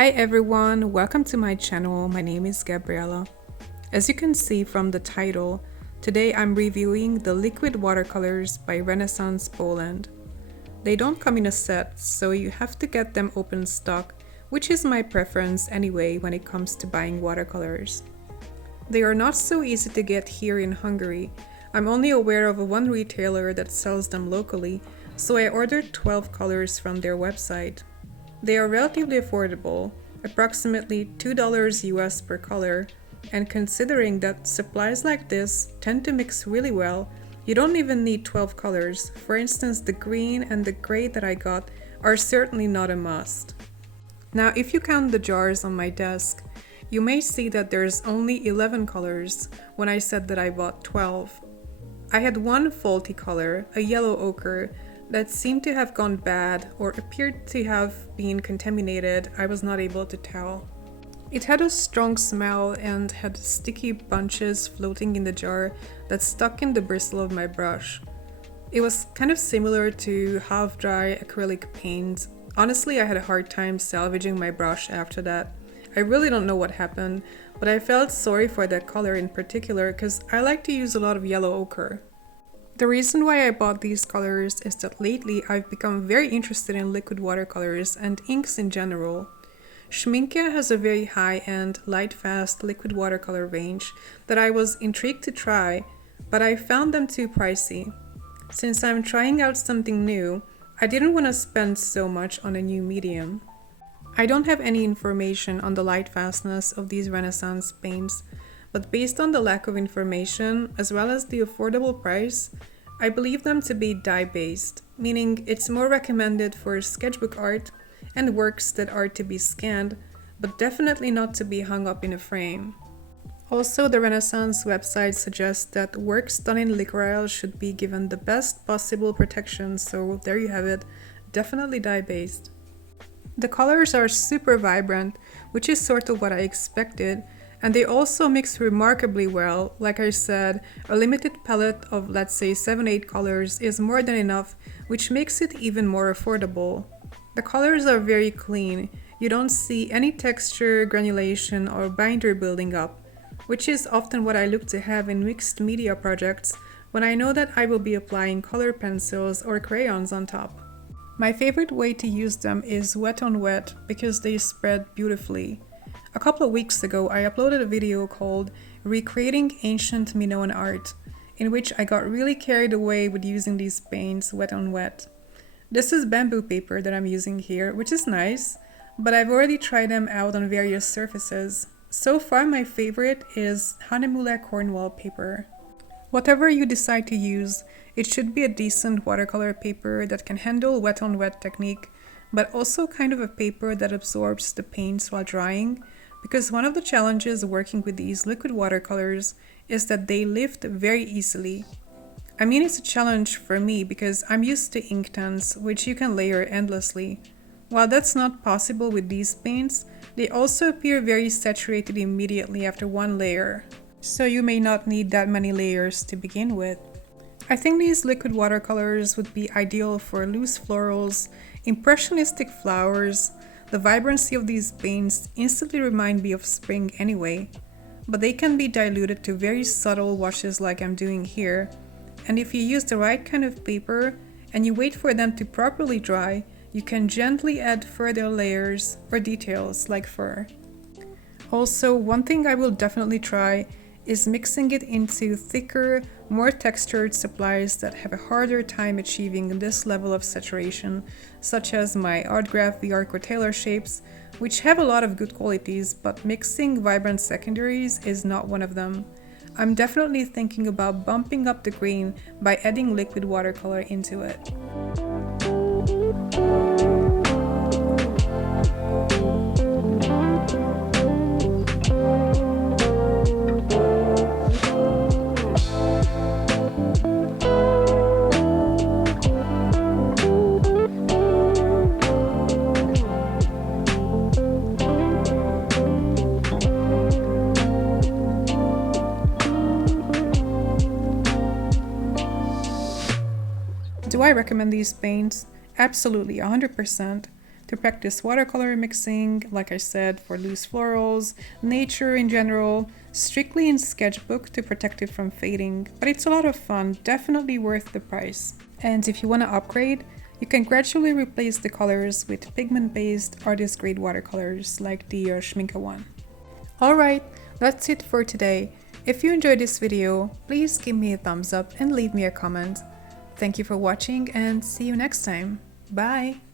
Hi everyone, welcome to my channel. My name is Gabriella. As you can see from the title, today I'm reviewing the liquid watercolors by Renesans Poland. They don't come in a set, so you have to get them open stock, which is my preference anyway when it comes to buying watercolors. They are not so easy to get here in Hungary. I'm only aware of one retailer that sells them locally, so I ordered 12 colors from their website. They are relatively affordable, approximately $2 US per color, and considering that supplies like this tend to mix really well, you don't even need 12 colors. For instance, the green and the gray that I got are certainly not a must. Now, if you count the jars on my desk, you may see that there's only 11 colors when I said that I bought 12. I had one faulty color, a yellow ochre, that seemed to have gone bad or appeared to have been contaminated. I was not able to tell. It had a strong smell and had sticky bunches floating in the jar that stuck in the bristle of my brush. It was kind of similar to half-dry acrylic paint. Honestly, I had a hard time salvaging my brush after that. I really don't know what happened, but I felt sorry for that color in particular because I like to use a lot of yellow ochre. The reason why I bought these colors is that lately I've become very interested in liquid watercolors and inks in general. Schmincke has a very high-end, light-fast liquid watercolor range that I was intrigued to try, but I found them too pricey. Since I'm trying out something new, I didn't want to spend so much on a new medium. I don't have any information on the light fastness of these Renesans paints, but based on the lack of information as well as the affordable price, I believe them to be dye-based, meaning it's more recommended for sketchbook art and works that are to be scanned, but definitely not to be hung up in a frame. Also, the Renesans website suggests that works done in Liquarel should be given the best possible protection, so there you have it, definitely dye-based. The colors are super vibrant, which is sort of what I expected, and they also mix remarkably well. Like I said, a limited palette of let's say 7-8 colors is more than enough, which makes it even more affordable. The colors are very clean. You don't see any texture, granulation, or binder building up, which is often what I look to have in mixed media projects when I know that I will be applying color pencils or crayons on top. My favorite way to use them is wet on wet because they spread beautifully. A couple of weeks ago, I uploaded a video called Recreating Ancient Minoan Art, in which I got really carried away with using these paints wet on wet. This is bamboo paper that I'm using here, which is nice, but I've already tried them out on various surfaces. So far, my favorite is Hahnemuhle Cornwall paper. Whatever you decide to use, it should be a decent watercolor paper that can handle wet on wet technique, but also kind of a paper that absorbs the paints while drying, because one of the challenges working with these liquid watercolors is that they lift very easily. I mean, it's a challenge for me because I'm used to Inktense, which you can layer endlessly. While that's not possible with these paints, they also appear very saturated immediately after one layer, so you may not need that many layers to begin with. I think these liquid watercolors would be ideal for loose florals, impressionistic flowers. The vibrancy of these paints instantly remind me of spring anyway, but they can be diluted to very subtle washes like I'm doing here, and if you use the right kind of paper and you wait for them to properly dry, you can gently add further layers or details like fur. Also, one thing I will definitely try is mixing it into thicker, more textured supplies that have a harder time achieving this level of saturation, such as my Artgraph VR Curtailer shapes, which have a lot of good qualities, but mixing vibrant secondaries is not one of them. I'm definitely thinking about bumping up the green by adding liquid watercolor into it. Do I recommend these paints? Absolutely, 100%. to practice watercolor mixing, like I said, for loose florals, nature in general, strictly in sketchbook to protect it from fading, but it's a lot of fun, definitely worth the price. And if you want to upgrade, you can gradually replace the colors with pigment-based artist-grade watercolors like the Schmincke one. Alright, that's it for today. If you enjoyed this video, please give me a thumbs up and leave me a comment. Thank you for watching and see you next time. Bye!